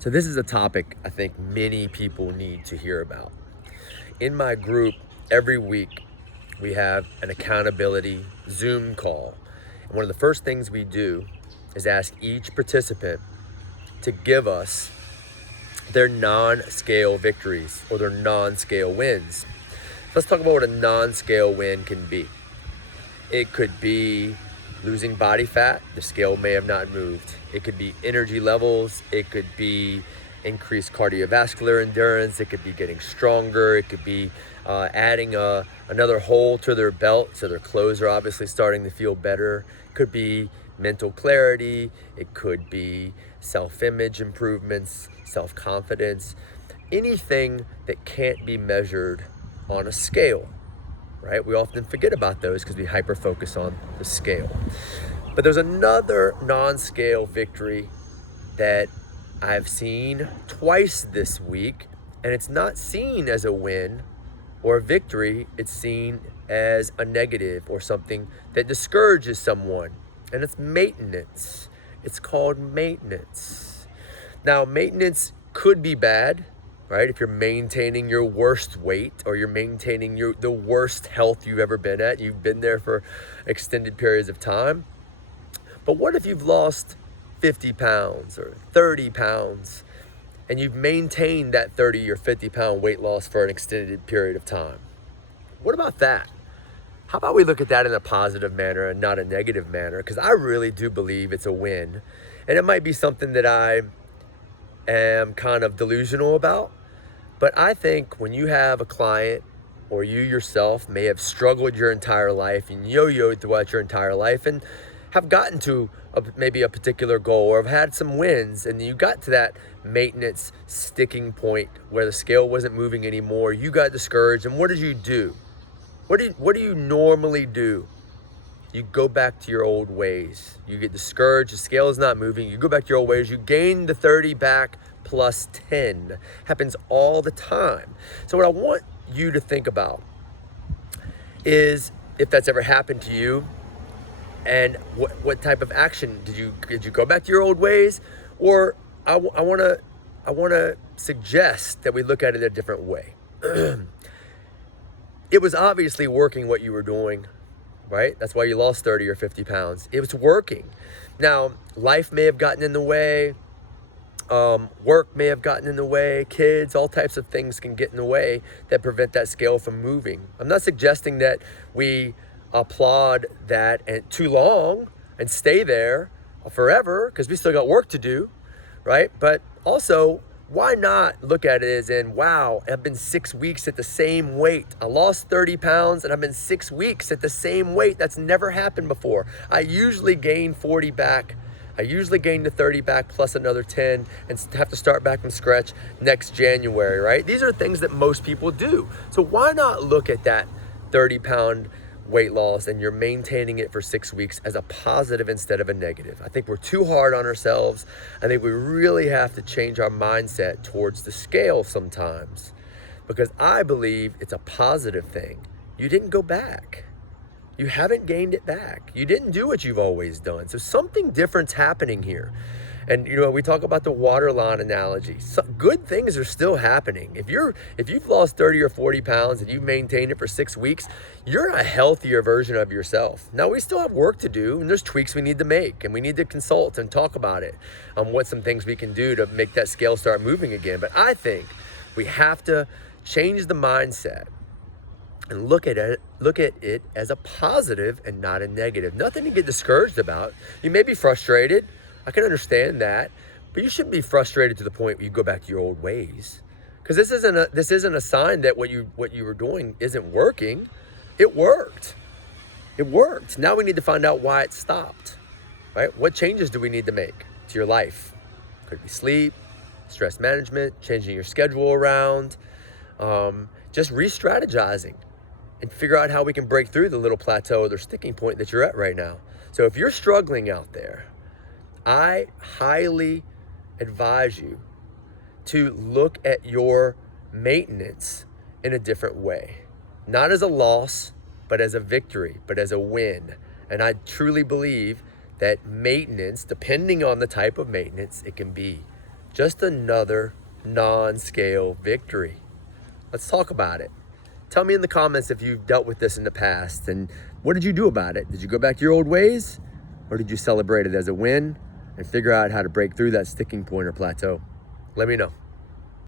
So this is a topic I think many people need to hear about. In my group, every week we have an accountability Zoom call. And one of the first things we do is ask each participant to give us their non-scale victories or their non-scale wins. Let's talk about what a non-scale win can be. It could be losing body fat. The scale may have not moved. It could be energy levels. It could be increased cardiovascular endurance. It could be getting stronger. It could be adding another hole to their belt, so their clothes are obviously starting to feel better. It could be mental clarity. It could be self-image improvements, self-confidence, anything that can't be measured on a scale. Right? We often forget about those because we hyper-focus on the scale. But there's another non-scale victory that I've seen twice this week, and it's not seen as a win or a victory. It's seen as a negative or something that discourages someone, and it's maintenance. It's called maintenance. Now, maintenance could be bad, right? If you're maintaining your worst weight or you're maintaining the worst health you've ever been at, you've been there for extended periods of time. But what if you've lost 50 pounds or 30 pounds and you've maintained that 30 or 50 pound weight loss for an extended period of time? What about that? How about we look at that in a positive manner and not a negative manner? Because I really do believe it's a win. And it might be something that I am kind of delusional about. But I think when you have a client or you yourself may have struggled your entire life and yo-yoed throughout your entire life and have gotten to maybe a particular goal or have had some wins, and you got to that maintenance sticking point where the scale wasn't moving anymore, you got discouraged, and what did you do? What do you normally do? You go back to your old ways. You get discouraged, the scale is not moving, you go back to your old ways, you gain the 30 back plus 10. Happens all the time. So what I want you to think about is if that's ever happened to you, and what type of action did you go back to your old ways? Or I want to suggest that we look at it a different way. It was obviously working what you were doing, right? That's why you lost 30 or 50 pounds. It was working. Now, life may have gotten in the way. Work may have gotten in the way, kids, all types of things can get in the way that prevent that scale from moving. I'm not suggesting that we applaud that and too long and stay there forever, because we still got work to do, right? But also, why not look at it as in, wow, I've been 6 weeks at the same weight. I lost 30 pounds and I've been 6 weeks at the same weight. That's never happened before. I usually gain 40 back. I usually gain the 30 back plus another 10 and have to start back from scratch next January, right? These are things that most people do. So why not look at that 30-pound weight loss and you're maintaining it for 6 weeks as a positive instead of a negative? I think we're too hard on ourselves. I think we really have to change our mindset towards the scale sometimes, because I believe it's a positive thing. You didn't go back. You haven't gained it back. You didn't do what you've always done. So something different's happening here. And we talk about the water line analogy. Good things are still happening. If you've lost 30 or 40 pounds and you've maintained it for 6 weeks, you're a healthier version of yourself. Now, we still have work to do, and there's tweaks we need to make, and we need to consult and talk about it, what some things we can do to make that scale start moving again. But I think we have to change the mindset and look at it as a positive and not a negative. Nothing to get discouraged about. You may be frustrated. I can understand that, but you shouldn't be frustrated to the point where you go back to your old ways, because this isn't a sign that what you were doing isn't working. It worked. It worked. Now we need to find out why it stopped. Right? What changes do we need to make to your life? Could be sleep, stress management, changing your schedule around, just re-strategizing, and figure out how we can break through the little plateau or the sticking point that you're at right now. So if you're struggling out there, I highly advise you to look at your maintenance in a different way. Not as a loss, but as a victory, but as a win. And I truly believe that maintenance, depending on the type of maintenance, it can be Just another non-scale victory. Let's talk about it. Tell me in the comments if you've dealt with this in the past and what did you do about it? Did you go back to your old ways or did you celebrate it as a win and figure out how to break through that sticking point or plateau? Let me know.